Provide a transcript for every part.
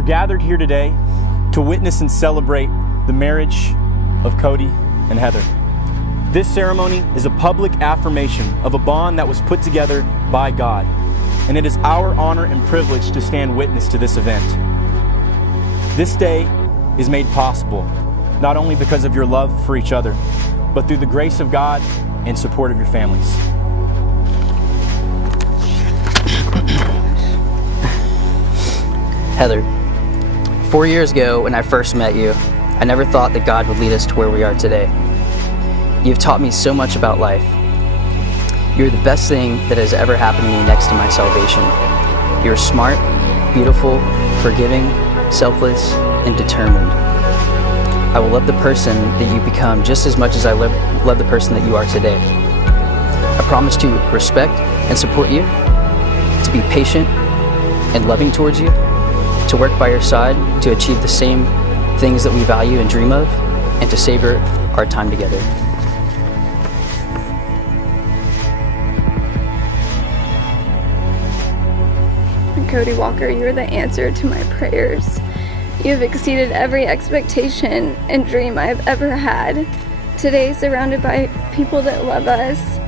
we're gathered here today to witness and celebrate the marriage of Coty and Heather. This ceremony is a public affirmation of a bond that was put together by God, and it is our honor and privilege to stand witness to this event. This day is made possible not only because of your love for each other, but through the grace of God and support of your families. Heather, 4 years ago when I first met you, I never thought that God would lead us to where we are today. You've taught me so much about life. You're the best thing that has ever happened to me next to my salvation. You're smart, beautiful, forgiving, selfless, and determined. I will love the person that you become just as much as I love the person that you are today. I promise to respect and support you, to be patient and loving towards you, to work by your side to achieve the same things that we value and dream of, and to savor our time together. Coty Walker, you're the answer to my prayers. You have exceeded every expectation and dream I have ever had. Today, surrounded by people that love us,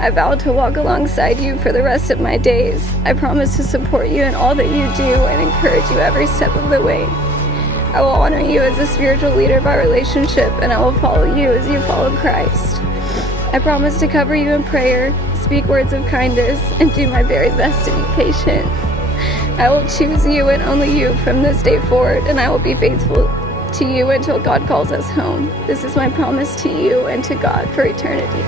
I vow to walk alongside you for the rest of my days. I promise to support you in all that you do and encourage you every step of the way. I will honor you as a spiritual leader of our relationship, and I will follow you as you follow Christ. I promise to cover you in prayer, speak words of kindness, and do my very best to be patient. I will choose you and only you from this day forward, and I will be faithful to you until God calls us home. This is my promise to you and to God for eternity.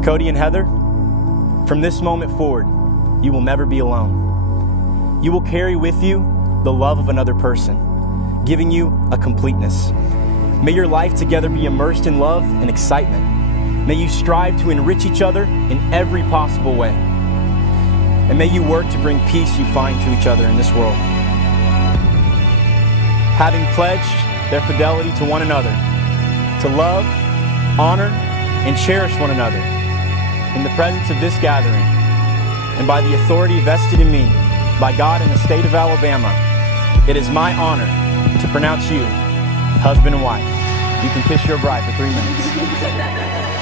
Coty and Heather, from this moment forward, you will never be alone. You will carry with you the love of another person, giving you a completeness. May your life together be immersed in love and excitement. May you strive to enrich each other in every possible way. And may you work to bring peace you find to each other in this world. Having pledged their fidelity to one another, to love, honor, and cherish one another, in the presence of this gathering, and by the authority vested in me by God in the state of Alabama, it is my honor to pronounce you husband and wife. You can kiss your bride for 3 minutes.